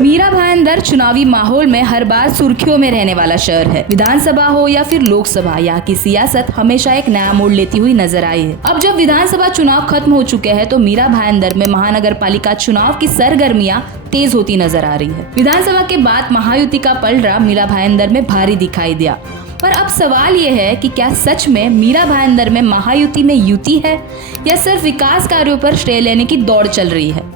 मीरा भाईंदर चुनावी माहौल में हर बार सुर्खियों में रहने वाला शहर है। विधानसभा हो या फिर लोकसभा, यहाँ की सियासत हमेशा एक नया मोड़ लेती हुई नजर आई है। अब जब विधानसभा चुनाव खत्म हो चुके हैं तो मीरा भाईंदर में महानगर पालिका चुनाव की सरगर्मियां तेज होती नजर आ रही है। विधानसभा के बाद महायुति का पलड़ा मीरा भाईंदर में भारी दिखाई दिया, पर अब सवाल ये है कि क्या सच में मीरा भाईंदर में महायुति में युति है या सिर्फ विकास कार्यों पर श्रेय लेने की दौड़ चल रही है।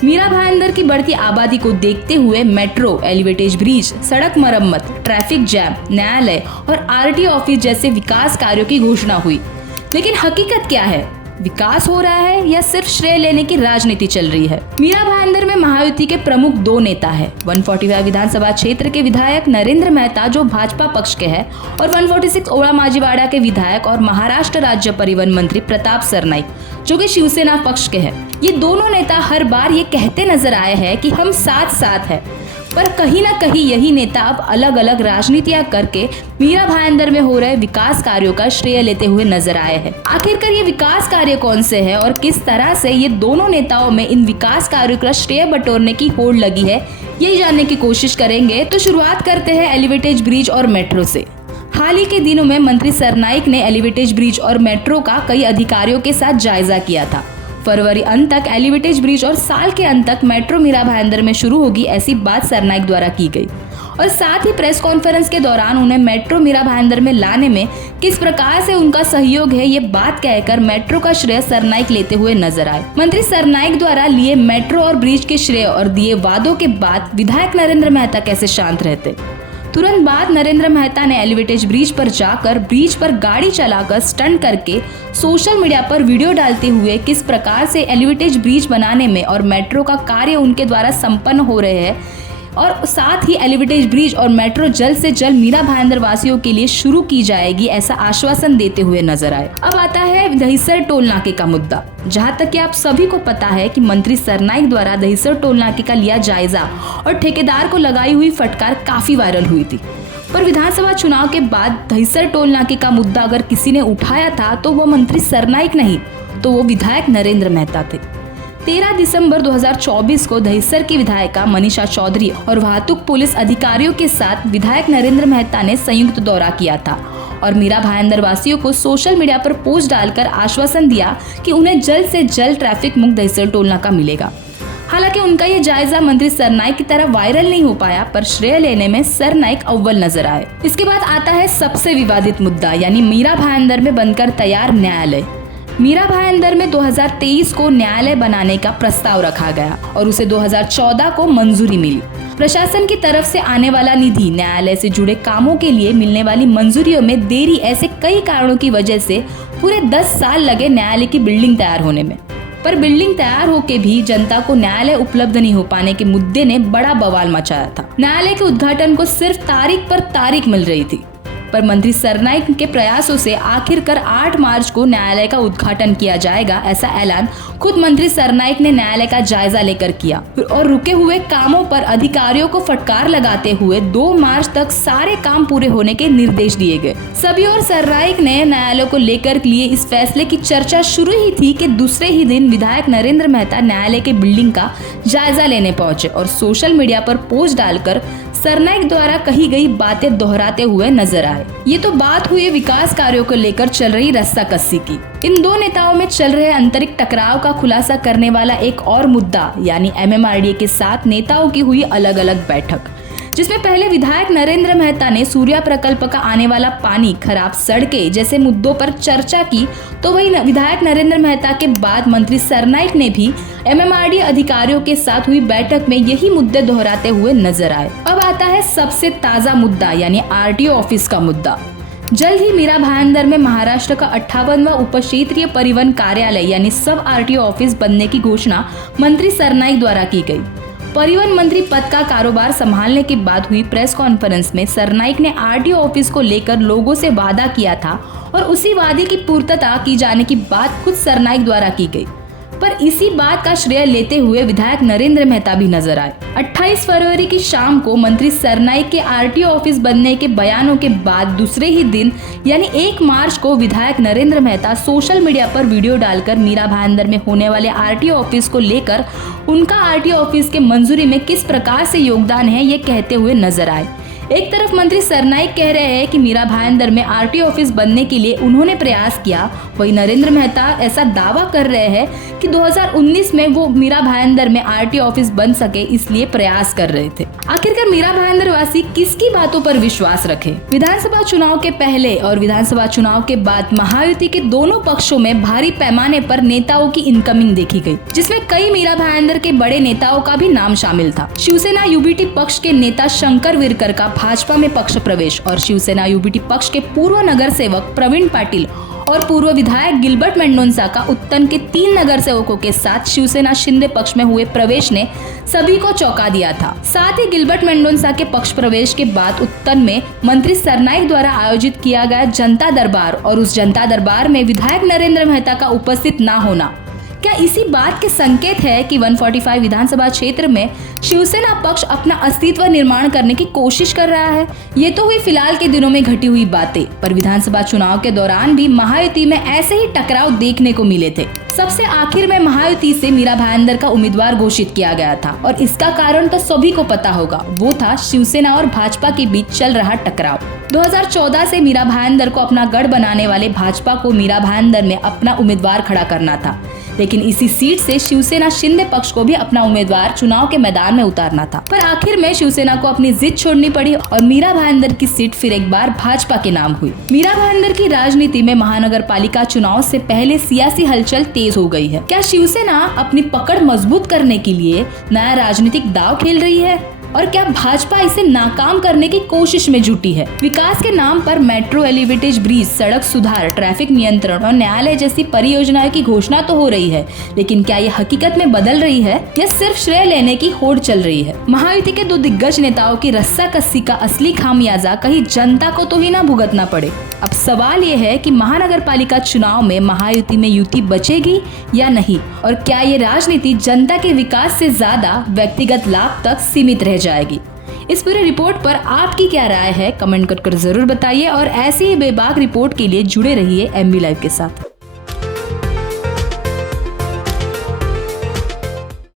मीरा भाईंदर की बढ़ती आबादी को देखते हुए मेट्रो, एलिवेटेड ब्रिज, सड़क मरम्मत, ट्रैफिक जैम, न्यायालय और आरटीओ ऑफिस जैसे विकास कार्यों की घोषणा हुई, लेकिन हकीकत क्या है? विकास हो रहा है या सिर्फ श्रेय लेने की राजनीति चल रही है? मीरा भाईंदर में महायुति के प्रमुख दो नेता हैं। 145 विधानसभा क्षेत्र के विधायक नरेंद्र मेहता जो भाजपा पक्ष के हैं और 146 ओड़ा माजीवाड़ा के विधायक और महाराष्ट्र राज्य परिवहन मंत्री प्रताप सरनाईक जो कि शिवसेना पक्ष के हैं। ये दोनों नेता हर बार ये कहते नजर आए हैं कि हम साथ साथ हैं, पर कहीं ना कहीं यही नेता अब अलग अलग राजनीतियां करके मीरा भाईंदर में हो रहे विकास कार्यों का श्रेय लेते हुए नजर आए हैं। आखिरकार ये विकास कार्य कौन से हैं और किस तरह से ये दोनों नेताओं में इन विकास कार्यों का श्रेय बटोरने की होड़ लगी है, यही जानने की कोशिश करेंगे। तो शुरुआत करते हैं एलिवेटेड ब्रिज और मेट्रो से। हाल ही के दिनों में मंत्री सरनाईक ने एलिवेटेड ब्रिज और मेट्रो का कई अधिकारियों के साथ जायजा किया था। फरवरी अंत तक एलिवेटेड ब्रिज और साल के अंत तक मेट्रो मीरा भाईंदर में शुरू होगी, ऐसी बात सरनाईक द्वारा की गई और साथ ही प्रेस कॉन्फ्रेंस के दौरान उन्हें मेट्रो मीरा भाईंदर में लाने में किस प्रकार से उनका सहयोग है ये बात कहकर मेट्रो का श्रेय सरनाईक लेते हुए नजर आए। मंत्री सरनाईक द्वारा लिए मेट्रो और ब्रिज के श्रेय और दिए वादों के बाद विधायक नरेंद्र मेहता कैसे शांत रहते? तुरंत बाद नरेंद्र मेहता ने एलिवेटेड ब्रिज पर जाकर ब्रिज पर गाड़ी चलाकर स्टंट करके सोशल मीडिया पर वीडियो डालते हुए किस प्रकार से एलिवेटेड ब्रिज बनाने में और मेट्रो का कार्य उनके द्वारा संपन्न हो रहे हैं और साथ ही एलिवेटेड ब्रिज और मेट्रो जल्द से जल्द मीरा भाईंदर वासियों के लिए शुरू की जाएगी, ऐसा आश्वासन देते हुए नजर आए। अब आता है दहिसर टोल नाके का मुद्दा। जहां तक कि आप सभी को पता है कि मंत्री सरनाईक द्वारा दहिसर टोल नाके का लिया जायजा और ठेकेदार को लगाई हुई फटकार काफी वायरल हुई थी, पर विधानसभा चुनाव के बाद दहिसर टोल नाके का मुद्दा अगर किसी ने उठाया था तो वो मंत्री सरनाईक नहीं, तो वो विधायक नरेंद्र मेहता थे। 13 दिसंबर 2024 को दहिसर की विधायिका मनीषा चौधरी और वाहतुक पुलिस अधिकारियों के साथ विधायक नरेंद्र मेहता ने संयुक्त दौरा किया था और मीरा भाईंदर वासियों को सोशल मीडिया पर पोस्ट डालकर आश्वासन दिया कि उन्हें जल्द से जल्द ट्रैफिक मुक्त दहिसर टोल नाका मिलेगा। हालांकि उनका ये जायजा मंत्री सरनाईक की तरह वायरल नहीं हो पाया, पर श्रेय लेने में सरनाईक अव्वल नजर आए। इसके बाद आता है सबसे विवादित मुद्दा, यानी मीरा भाईंदर में बनकर तैयार न्यायालय। मीरा भाईंदर में 2023 को न्यायालय बनाने का प्रस्ताव रखा गया और उसे 2014 को मंजूरी मिली। प्रशासन की तरफ से आने वाला निधि, न्यायालय से जुड़े कामों के लिए मिलने वाली मंजूरियों में देरी, ऐसे कई कारणों की वजह से पूरे 10 साल लगे न्यायालय की बिल्डिंग तैयार होने में। पर बिल्डिंग तैयार होके भी जनता को न्यायालय उपलब्ध नहीं हो पाने के मुद्दे ने बड़ा बवाल मचाया था। न्यायालय के उद्घाटन को सिर्फ तारीख पर तारीख मिल रही थी, पर मंत्री सरनाईक के प्रयासों से आखिरकार 8 मार्च को न्यायालय का उद्घाटन किया जाएगा, ऐसा ऐलान खुद मंत्री सरनाईक ने न्यायालय का जायजा लेकर किया और रुके हुए कामों पर अधिकारियों को फटकार लगाते हुए 2 मार्च तक सारे काम पूरे होने के निर्देश दिए गए। सभी और सरनाईक ने न्यायालय को लेकर लिए इस फैसले की चर्चा शुरू ही थी कि दूसरे ही दिन विधायक नरेंद्र मेहता न्यायालय के बिल्डिंग का जायजा लेने पहुंचे और सोशल मीडिया पर पोस्ट डालकर सरनाईक द्वारा कही गई बातें दोहराते हुए नजर आए। ये तो बात हुई विकास कार्यों को लेकर चल रही रस्साकसी की। इन दो नेताओं में चल रहे आंतरिक टकराव का खुलासा करने वाला एक और मुद्दा, यानी MMRDA के साथ नेताओं की हुई अलग अलग बैठक, जिसमें पहले विधायक नरेंद्र मेहता ने सूर्या प्रकल्प का आने वाला पानी, खराब सड़कें जैसे मुद्दों पर चर्चा की, तो वही विधायक नरेंद्र मेहता के बाद मंत्री सरनाईक ने भी MMRDA अधिकारियों के साथ हुई बैठक में यही मुद्दे दोहराते हुए नजर आए। अब आता है सबसे ताजा मुद्दा, यानी RTO ऑफिस का मुद्दा। जल्द ही मीरा भाईंदर में महाराष्ट्र का 58वां उप क्षेत्रीय परिवहन कार्यालय यानी सब RTO ऑफिस बनने की घोषणा मंत्री सरनाईक द्वारा की गई। परिवहन मंत्री पद का कारोबार संभालने के बाद हुई प्रेस कॉन्फ्रेंस में सरनाईक ने RTO ऑफिस को लेकर लोगों से वादा किया था और उसी वादे की पूर्तता की जाने की बात खुद सरनाईक द्वारा की गई। पर इसी बात का श्रेय लेते हुए विधायक नरेंद्र मेहता भी नजर आए। 28 फरवरी की शाम को मंत्री सरनाईक के आरटीओ ऑफिस बनने के बयानों के बाद दूसरे ही दिन यानी 1 मार्च को विधायक नरेंद्र मेहता सोशल मीडिया पर वीडियो डालकर मीरा भाईंदर में होने वाले आरटीओ ऑफिस को लेकर उनका आरटीओ ऑफिस के मंजूरी में किस प्रकार से योगदान है ये कहते हुए नजर आए। एक तरफ मंत्री सरनाईक कह रहे हैं कि मीरा भाईंदर में आरटीओ ऑफिस बनने के लिए उन्होंने प्रयास किया, वही नरेंद्र मेहता ऐसा दावा कर रहे हैं कि 2019 में वो मीरा भाईंदर में आरटीओ ऑफिस बन सके इसलिए प्रयास कर रहे थे। आखिरकार मीरा भाईंदर वासी किसकी बातों पर विश्वास रखे? विधानसभा चुनाव के पहले और विधानसभा चुनाव के बाद महायुति के दोनों पक्षों में भारी पैमाने पर नेताओं की इनकमिंग देखी गई, जिसमें कई मीरा भाईंदर के बड़े नेताओं का भी नाम शामिल था। शिवसेना यूबीटी पक्ष के नेता शंकर विरकर का भाजपा में पक्ष प्रवेश और शिवसेना यूबीटी पक्ष के पूर्व नगर सेवक प्रवीण पाटिल और पूर्व विधायक गिलबर्ट मेंडोंसा का उत्तन के 3 नगर सेवकों के साथ शिवसेना शिंदे पक्ष में हुए प्रवेश ने सभी को चौंका दिया था। साथ ही गिलबर्ट मेंडोंसा के पक्ष प्रवेश के बाद उत्तन में मंत्री सरनाईक द्वारा आयोजित किया गया जनता दरबार और उस जनता दरबार में विधायक नरेंद्र मेहता का उपस्थित न होना क्या इसी बात के संकेत है कि 145 विधानसभा क्षेत्र में शिवसेना पक्ष अपना अस्तित्व निर्माण करने की कोशिश कर रहा है? ये तो हुई फिलहाल के दिनों में घटी हुई बातें, पर विधानसभा चुनाव के दौरान भी महायुति में ऐसे ही टकराव देखने को मिले थे। सबसे आखिर में महायुति से मीरा भाईंदर का उम्मीदवार घोषित किया गया था और इसका कारण तो सभी को पता होगा, वो था शिवसेना और भाजपा के बीच चल रहा टकराव। 2014 से मीरा भाईंदर को अपना गढ़ बनाने वाले भाजपा को मीरा भाईंदर में अपना उम्मीदवार खड़ा करना था, लेकिन इसी सीट से शिवसेना शिंदे पक्ष को भी अपना उम्मीदवार चुनाव के मैदान में उतारना था। पर आखिर में शिवसेना को अपनी जिद छोड़नी पड़ी और मीरा भाईंदर की सीट फिर एक बार भाजपा के नाम हुई। मीरा भाईंदर की राजनीति में महानगर पालिका चुनाव से पहले सियासी हलचल तेज हो गई है। क्या शिवसेना अपनी पकड़ मजबूत करने के लिए नया राजनीतिक दांव खेल रही है और क्या भाजपा इसे नाकाम करने की कोशिश में जुटी है? विकास के नाम पर मेट्रो, एलिवेटेड ब्रिज, सड़क सुधार, ट्रैफिक नियंत्रण और न्यायालय जैसी परियोजनाओं की घोषणा तो हो रही है, लेकिन क्या ये हकीकत में बदल रही है या सिर्फ श्रेय लेने की होड़ चल रही है? महायुति के 2 दिग्गज नेताओं की रस्साकस्सी का असली खामियाजा कहीं जनता को तो ही ना भुगतना पड़े। अब सवाल ये है कि महानगर पालिका चुनाव में महायुति में युति बचेगी या नहीं, और क्या ये राजनीति जनता के विकास से ज्यादा व्यक्तिगत लाभ तक सीमित रह जाएगी? इस पूरी रिपोर्ट पर आपकी क्या राय है? कमेंट कर जरूर बताइए और ऐसी ही बेबाक रिपोर्ट के लिए जुड़े रहिए MB लाइव के साथ।